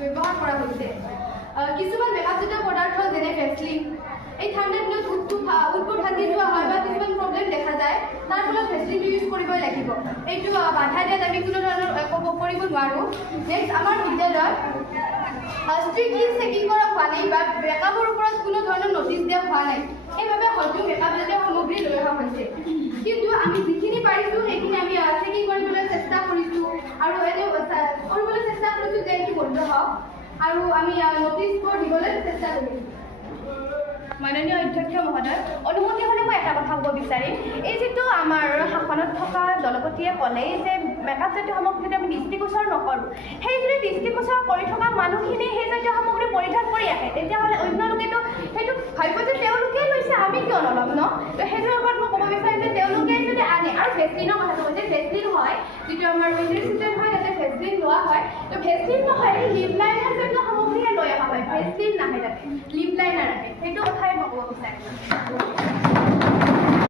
ব্যৱহাৰ কৰা হৈছে কিছুমান মেকআপজাত পদাৰ্থ যেনে ভেচলিন এই ঠাণ্ডা দিনত উৎপত ভাঙি যোৱা হয় বা কিছুমান প্ৰব্লেম দেখা যায় তাৰ ফলত ভেচলিনটো ইউজ কৰিবই লাগিব এইটো বাধা দিয়াত আমি কোনো ধৰণৰ কৰিব নোৱাৰোঁ নেক্সট আমাৰ বিদ্যালয়ত ষ্ট্ৰিক্টলি চেকিং কৰা হোৱা নাই বা মেকআপৰ ওপৰত কোনো ধৰণৰ নটিচ দিয়া হোৱা নাই সেইবাবে হয়তো মেকআপজাতীয় সামগ্ৰী লৈ অহা হৈছে কিন্তু আমি যিখিনি পাৰিছোঁ সেইখিনি আমি চেকিং কৰিবলৈ চেষ্টা কৰিছোঁ আৰু এনে কৰিবলৈ চেষ্টা কৰিছোঁ যে এইটো বন্ধ হওক আৰু আমি নটিচবোৰ দিবলৈ চেষ্টা কৰিছোঁ মাননীয় অধ্যক্ষ মহোদয় অনুমতি হ'লে মই এটা কথা ক'ব বিচাৰিম এই যিটো আমাৰ শাসনত থকা দলপতিয়ে ক'লে যে মেকআপজাতীয় সামগ্ৰী যদি আমি দৃষ্টিগোচৰ নকৰোঁ সেই যদি দৃষ্টিগোচৰ কৰি থকা মানুহখিনি সেই জাতীয় সামগ্ৰী পৰিধান কৰি আহে তেতিয়াহ'লে অন্য লোকেতো সেইটো ভাবিব যে তেওঁলোকেই লৈছে আমি কিয় নল'ম ন তো সেইটোৰ ওপৰত মই ক'ব বিচাৰিম যে তেওঁলোকে যদি আনে আৰু ভেচলিনৰ কথা ক'ব যে ভেচলিন হয় যিটো আমাৰ উইণ্টাৰ চিজন হয় তাতে ভেচলিন লোৱা হয় তো ভেচলিন নহয় লিপ লাইনাৰ জাতীয় সামগ্ৰীহে লৈ অহা হয় ভেচলিন নাহে তাতে লিপ লাইনাৰ আহে সেইটো কথাই মই ক'ব বিচাৰিম